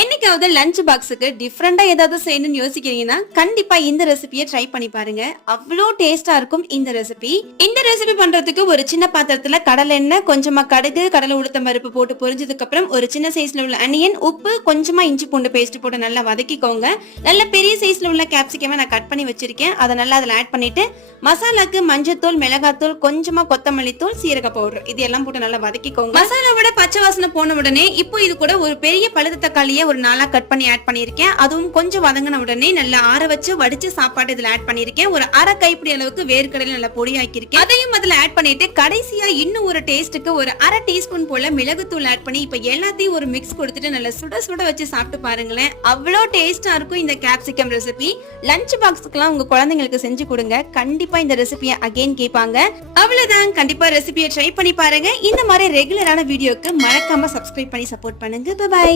என்னைக்காவது லஞ்ச் பாக்ஸுக்கு டிஃப்ரெண்டா ஏதாவது செய்யணும்னு யோசிக்கிறீங்கன்னா கண்டிப்பா இந்த ரெசிபியை ட்ரை பண்ணி பாருங்க. அவ்வளோ டேஸ்டா இருக்கும் இந்த ரெசிபி. இந்த ரெசிபி பண்றதுக்கு ஒரு சின்ன பாத்திரத்துல கடலை எண்ணெய், கொஞ்சமா கடுகு, கடலை உளுத்தம் பருப்பு போட்டு பொரிஞ்சதுக்கு அப்புறம் ஒரு சின்ன சைஸ்ல உள்ள அனியன், உப்பு, கொஞ்சமா இஞ்சி பூண்டு பேஸ்ட் போட்டு நல்லா வதக்கிக்கோங்க. நல்ல பெரிய சைஸ்ல உள்ள கேப்சிகமை நான் கட் பண்ணி வச்சிருக்கேன். அதை நல்லா அதுல ஆட் பண்ணிட்டு மசாலாக்கு மஞ்சத்தூள், மிளகாத்தூள், கொஞ்சமா கொத்தமல்லி தூள், சீரக பவுடர் இது எல்லாம் போட்டு நல்லா வதக்கிக்கோங்க. மசாலாவோட பச்சை வாசனை போன உடனே இப்போ இது கூட ஒரு பெரிய பழுத்த தக்காளியை ஒரு நாளா கட் பண்ணி ஆட் பண்ணிருக்கேன். அதுவும் கொஞ்சம் வதங்கின உடனே நல்லா ஆற வச்சு வடிச்சு சாப்பாடு இதுல ஆட் பண்ணிருக்கேன். ஒரு அரை கைப்பிடி அளவுக்கு வேர்க்கடலை நல்லா பொடி ஆக்கியிருக்கேன். அதையும் அதுல ஆட் பண்ணிட்டு கடைசியா இன்னும் ஒரு டேஸ்ட்டுக்கு ஒரு அரை டீஸ்பூன் போல மிளகுத்தூள் ஆட் பண்ணி இப்ப எல்லாத்தையும் ஒரு மிக்ஸ் கொடுத்துட்டு நல்லா சுட சுட வச்சு சாப்பிட்டு பாருங்களேன். அவ்வளோ டேஸ்டா இருக்கும் இந்த கேப்சிகம் ரெசிபி. லஞ்ச் பாக்ஸ்க்குலாம் உங்க குழந்தைங்களுக்கு செஞ்சு கொடுங்க. கண்டிப்பா இந்த ரெசிபியை அகைன் கேட்பாங்க. அவ்வளவுதான், கண்டிப்பா ரெசிபியை ட்ரை பண்ணி பாருங்க. இந்த மாதிரி ரெகுலரான வீடியோக்கு மறக்காம சப்ஸ்கிரைப் பண்ணி சப்போர்ட் பண்ணுங்க. பை.